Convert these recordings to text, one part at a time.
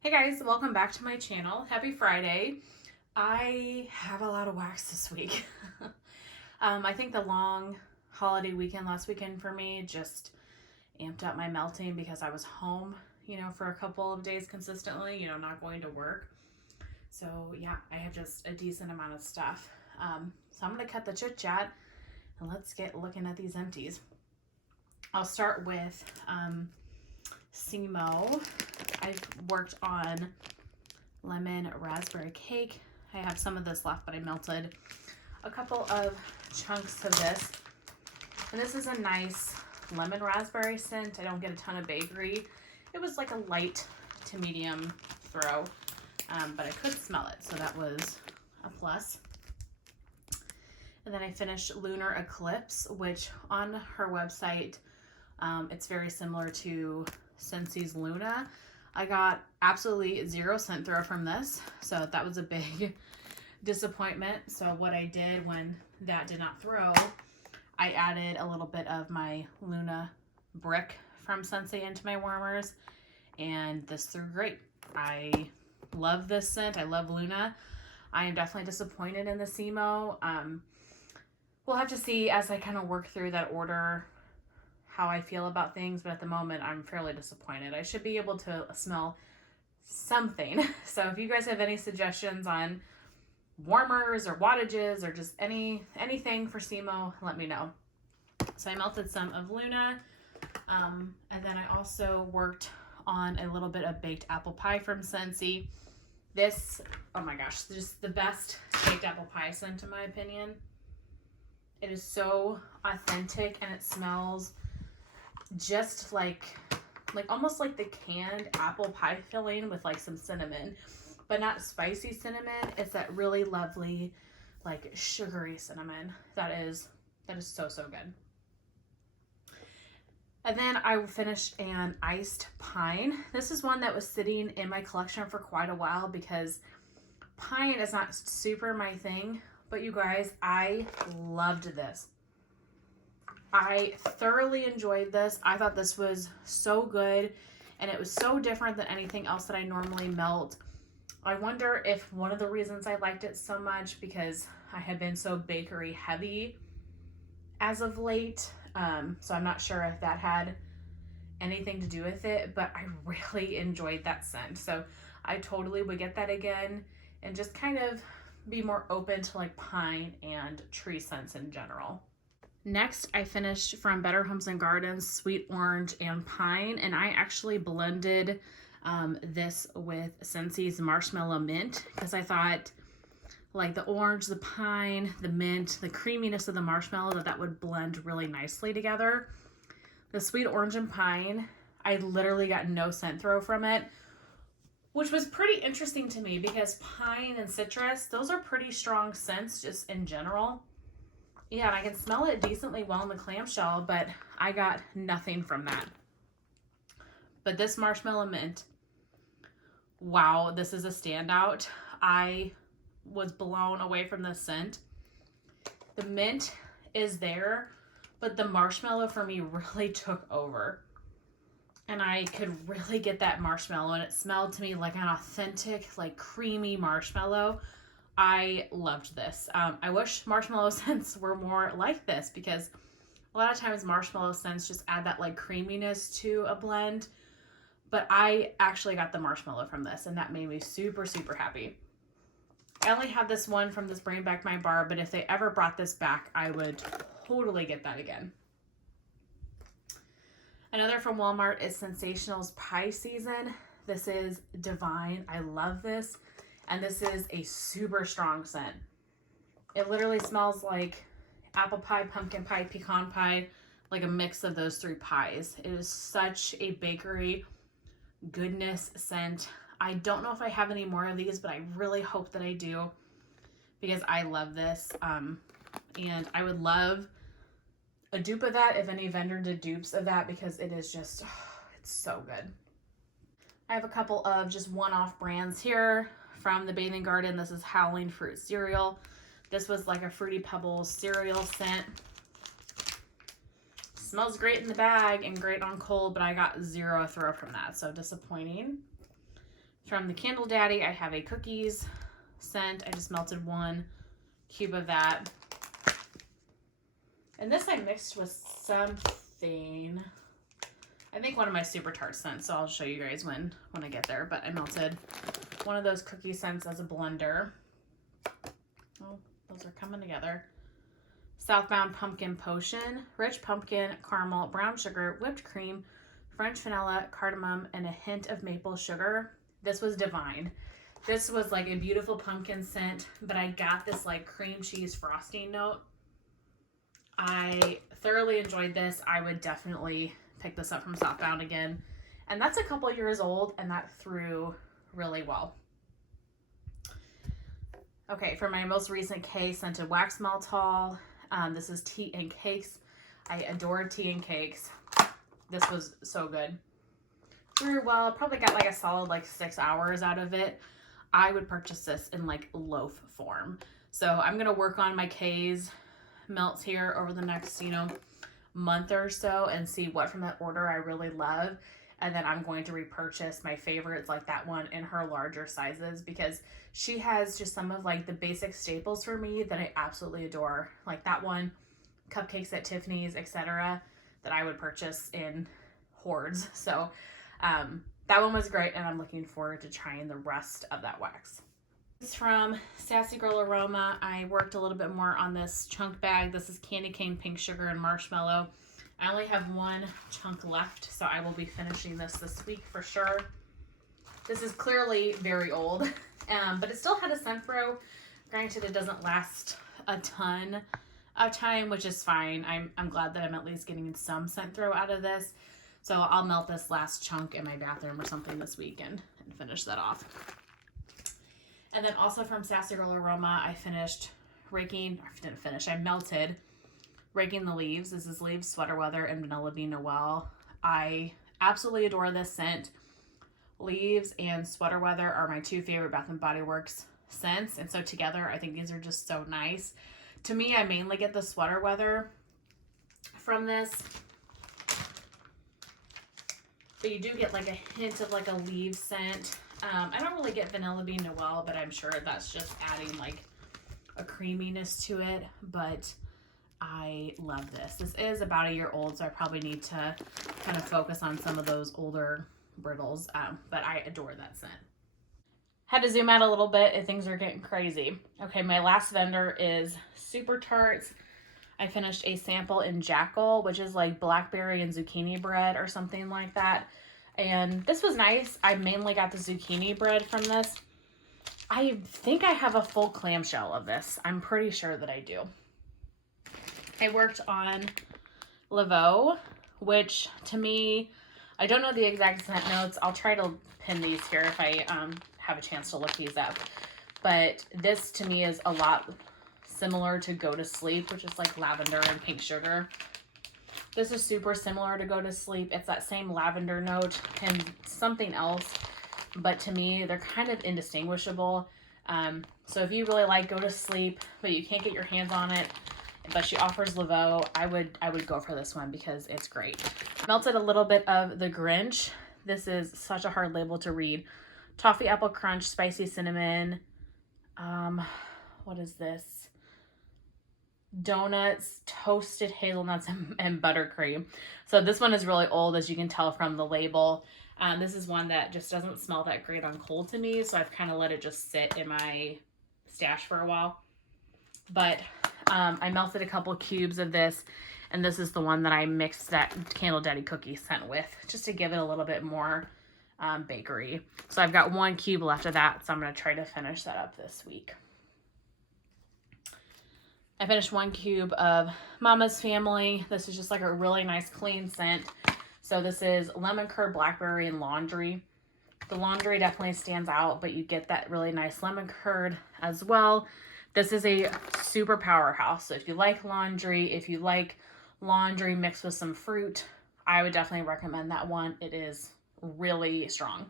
Hey guys, welcome back to my channel. Happy Friday. I have a lot of wax this week. I think the long holiday weekend last weekend for me just amped up my melting because I was home, for a couple of days consistently, not going to work. So yeah, I had just a decent amount of stuff. So I'm going to cut the chit chat and let's get looking at these empties. I'll start with SEMO. I've worked on lemon raspberry cake. I have some of this left, but I melted a couple of chunks of this. And this is a nice lemon raspberry scent. I don't get a ton of bakery. It was like a light to medium throw, but I could smell it, so that was a plus. And then I finished Lunar Eclipse, which on her website, it's very similar to Scentsy's Luna. I got absolutely 0 scent throw from this, so that was a big disappointment. So what I did when that did not throw, I added a little bit of my Luna brick from Scentsy into my warmers, and this threw great. I love this scent. I love Luna. I am definitely disappointed in the SEMO. We'll have to see as I kind of work through that order how I feel about things, but at the moment I'm fairly disappointed. I should be able to smell something. So if you guys have any suggestions on warmers or wattages or just anything for SEMO, let me know. So I melted some of Luna, and then I also worked on a little bit of baked apple pie from Scentsy. This, oh my gosh, just the best baked apple pie scent in my opinion. It is so authentic and it smells just like almost like the canned apple pie filling with like some cinnamon, but not spicy cinnamon. It's that really lovely like sugary cinnamon that is so good. And then I finished an iced pine. This is one that was sitting in my collection for quite a while because pine is not super my thing, but you guys, I loved this. I thoroughly enjoyed this. I thought this was so good, and it was so different than anything else that I normally melt. I wonder if one of the reasons I liked it so much because I had been so bakery heavy as of late. So I'm not sure if that had anything to do with it, but I really enjoyed that scent. So I totally would get that again and just kind of be more open to like pine and tree scents in general. Next, I finished from Better Homes and Gardens Sweet Orange and Pine, and I actually blended this with Scentsy's Marshmallow Mint because I thought like the orange, the pine, the mint, the creaminess of the marshmallow, that would blend really nicely together. The Sweet Orange and Pine, I literally got no scent throw from it, which was pretty interesting to me because pine and citrus, those are pretty strong scents just in general. Yeah, and I can smell it decently well in the clamshell, but I got nothing from that. But this Marshmallow Mint, wow, this is a standout. I was blown away from this scent. The mint is there, but the marshmallow for me really took over. And I could really get that marshmallow, and it smelled to me like an authentic, like creamy marshmallow. I loved this. I wish marshmallow scents were more like this because a lot of times marshmallow scents just add that like creaminess to a blend. But I actually got the marshmallow from this, and that made me super happy. I only have this one from this Bring Back My Bar, but if they ever brought this back, I would totally get that again. Another from Walmart is Sensational's Pie Season. This is divine. I love this. And this is a super strong scent. It literally smells like apple pie, pumpkin pie, pecan pie, like a mix of those 3 pies. It is such a bakery goodness scent. I don't know if I have any more of these, but I really hope that I do because I love this. And I would love a dupe of that if any vendor did dupes of that because it is just, it's so good. I have a couple of just one-off brands here. From the Bathing Garden, this is Howling Fruit Cereal. This was like a Fruity Pebbles cereal scent. Smells great in the bag and great on cold, but I got 0 throw from that, so disappointing. From the Candle Daddy, I have a cookies scent. I just melted 1 cube of that. And this I mixed with something. I think one of my Super Tarts scents, so I'll show you guys when I get there. But I melted one of those cookie scents as a blender. Oh, those are coming together. Southbound Pumpkin Potion, rich pumpkin, caramel, brown sugar, whipped cream, French vanilla, cardamom, and a hint of maple sugar. This was divine. This was like a beautiful pumpkin scent, but I got this like cream cheese frosting note. I thoroughly enjoyed this. I would definitely pick this up from Southbound again. And that's a couple years old, and that threw really well. Okay, for my most recent K scented wax Maltol, this is Tea and Cakes. I adore Tea and Cakes. This was so good. Threw well, probably got like a solid like 6 hours out of it. I would purchase this in like loaf form. So I'm going to work on my K's melts here over the next, month or so and see what from that order I really love. And then I'm going to repurchase my favorites like that one in her larger sizes, because she has just some of like the basic staples for me that I absolutely adore. Like that one, Cupcakes at Tiffany's, etc., that I would purchase in hordes. So that one was great, and I'm looking forward to trying the rest of that wax. This is from Sassy Girl Aroma. I worked a little bit more on this chunk bag. This is candy cane, pink sugar, and marshmallow. I only have 1 chunk left, so I will be finishing this week for sure. This is clearly very old, but it still had a scent throw. Granted, it doesn't last a ton of time, which is fine. I'm glad that I'm at least getting some scent throw out of this. So I'll melt this last chunk in my bathroom or something this weekend and finish that off. And then also from Sassy Girl Aroma, I melted Raking the Leaves. This is Leaves, Sweater Weather, and Vanilla Bean Noel. I absolutely adore this scent. Leaves and Sweater Weather are my 2 favorite Bath & Body Works scents. And so together, I think these are just so nice. To me, I mainly get the Sweater Weather from this. But you do get like a hint of like a leaf scent. I don't really get Vanilla Bean Noel, but I'm sure that's just adding like a creaminess to it. But I love this. This is about a year old, so I probably need to kind of focus on some of those older brittles. But I adore that scent. Had to zoom out a little bit if things are getting crazy. Okay, my last vendor is Super Tarts. I finished a sample in Jackal, which is like blackberry and zucchini bread or something like that. And this was nice. I mainly got the zucchini bread from this. I think I have a full clamshell of this. I'm pretty sure that I do. I worked on Laveau, which to me, I don't know the exact scent notes. I'll try to pin these here if I have a chance to look these up. But this to me is a lot similar to Go to Sleep, which is like lavender and pink sugar. This is super similar to Go to Sleep. It's that same lavender note and something else, but to me, they're kind of indistinguishable. So if you really like Go to Sleep, but you can't get your hands on it, but she offers Laveau, I would go for this one because it's great. Melted a little bit of the Grinch. This is such a hard label to read. Toffee Apple Crunch, Spicy Cinnamon. What is this? Donuts, toasted hazelnuts, and buttercream. So this one is really old, as you can tell from the label. This is one that just doesn't smell that great on cold to me, so I've kind of let it just sit in my stash for a while. But I melted a couple cubes of this, and this is the one that I mixed that Candle Daddy cookie scent with, just to give it a little bit more bakery. So I've got 1 cube left of that, so I'm going to try to finish that up this week. I finished 1 cube of Mama's Family. This is just like a really nice clean scent. So this is lemon curd, blackberry, and laundry. The laundry definitely stands out, but you get that really nice lemon curd as well. This is a super powerhouse. So if you like laundry, mixed with some fruit, I would definitely recommend that one. It is really strong.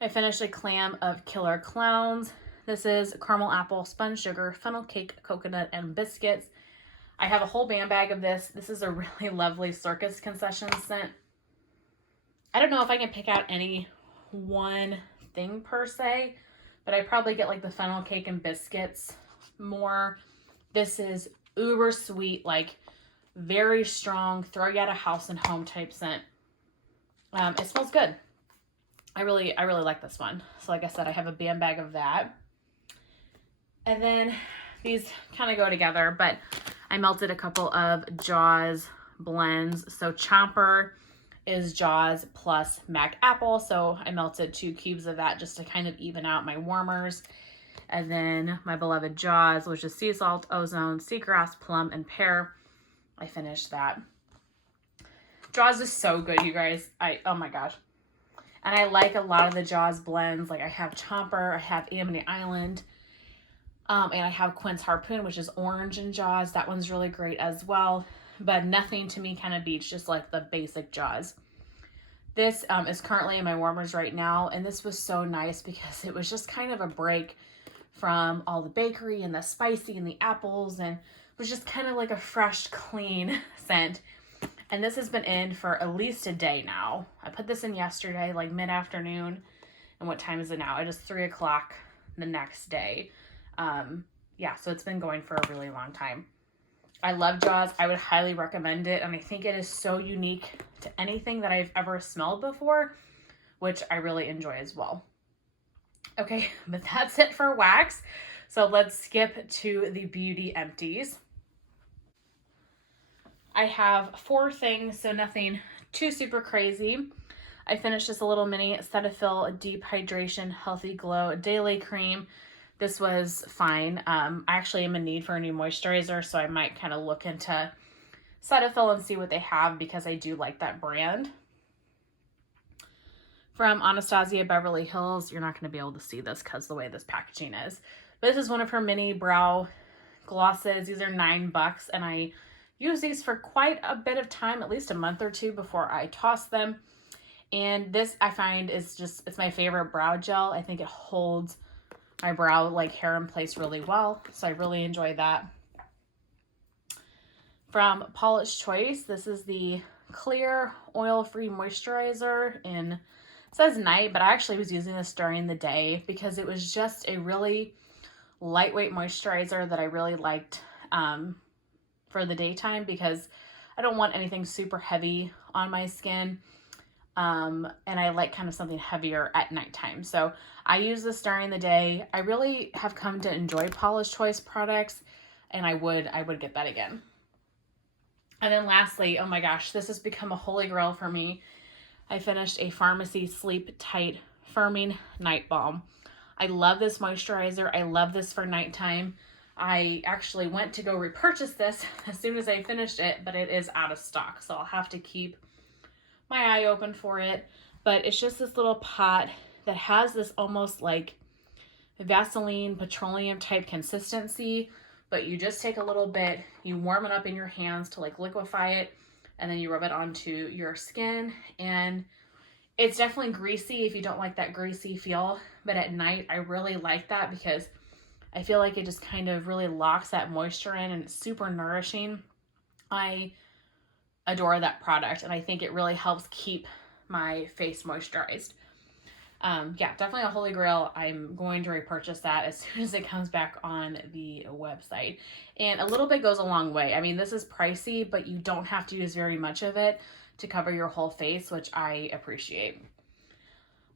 I finished a clam of Killer Clowns. This is caramel apple, sponge sugar, funnel cake, coconut, and biscuits. I have a whole bag of this. This is a really lovely circus concession scent. I don't know if I can pick out any one thing per se, but I probably get like the funnel cake and biscuits more. This is uber sweet, like very strong, throw you out of house and home type scent. It smells good. I really like this one. So like I said, I have a Balm bag of that. And then these kind of go together, but I melted a couple of Jaws blends. So Chomper is Jaws plus Mac Apple. So I melted 2 cubes of that just to kind of even out my warmers. And then my beloved Jaws, which is sea salt, ozone, seagrass, plum, and pear. I finished that. Jaws is so good, you guys. Oh my gosh. And I like a lot of the Jaws blends. Like I have Chomper, I have Amity Island, and I have Quinn's Harpoon, which is orange in Jaws. That one's really great as well. But nothing to me kind of beats just like the basic Jaws. This is currently in my warmers right now. And this was so nice because it was just kind of a break from all the bakery and the spicy and the apples. And it was just kind of like a fresh, clean scent. And this has been in for at least a day now. I put this in yesterday, like mid-afternoon. And what time is it now? It is 3 o'clock the next day. Yeah, so it's been going for a really long time. I love Jaws. I would highly recommend it. And I think it is so unique to anything that I've ever smelled before, which I really enjoy as well. Okay, but that's it for wax. So let's skip to the beauty empties. I have 4 things, so nothing too super crazy. I finished just a little mini Cetaphil Deep Hydration Healthy Glow Daily Cream. This was fine. I actually am in need for a new moisturizer, so I might kind of look into Cetaphil and see what they have because I do like that brand. From Anastasia Beverly Hills, you're not going to be able to see this because the way this packaging is. But this is one of her mini brow glosses. These are $9, and I use these for quite a bit of time, at least a month or 2 before I toss them. And this I find is just, it's my favorite brow gel. I think it holds my brow like hair in place really well. So I really enjoy that. From Paula's Choice, this is the clear oil-free moisturizer in, it says night, but I actually was using this during the day because it was just a really lightweight moisturizer that I really liked for the daytime because I don't want anything super heavy on my skin. And I like kind of something heavier at nighttime. So I use this during the day. I really have come to enjoy Paula's Choice products, and I would get that again. And then lastly, oh my gosh, this has become a holy grail for me. I finished a Farmacy Sleep Tight Firming Night Balm. I love this moisturizer. I love this for nighttime. I actually went to go repurchase this as soon as I finished it, but it is out of stock. So I'll have to keep my eye open for it. But it's just this little pot that has this almost like Vaseline petroleum type consistency, but you just take a little bit, you warm it up in your hands to like liquefy it, and then you rub it onto your skin. And it's definitely greasy if you don't like that greasy feel, but at night I really like that because I feel like it just kind of really locks that moisture in, and it's super nourishing. I adore that product, and I think it really helps keep my face moisturized. Yeah, definitely a holy grail. I'm going to repurchase that as soon as it comes back on the website. And a little bit goes a long way. I mean, this is pricey, but you don't have to use very much of it to cover your whole face, which I appreciate.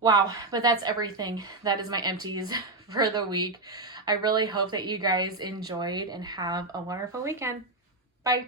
Wow, but that's everything. That is my empties for the week. I really hope that you guys enjoyed and have a wonderful weekend. Bye.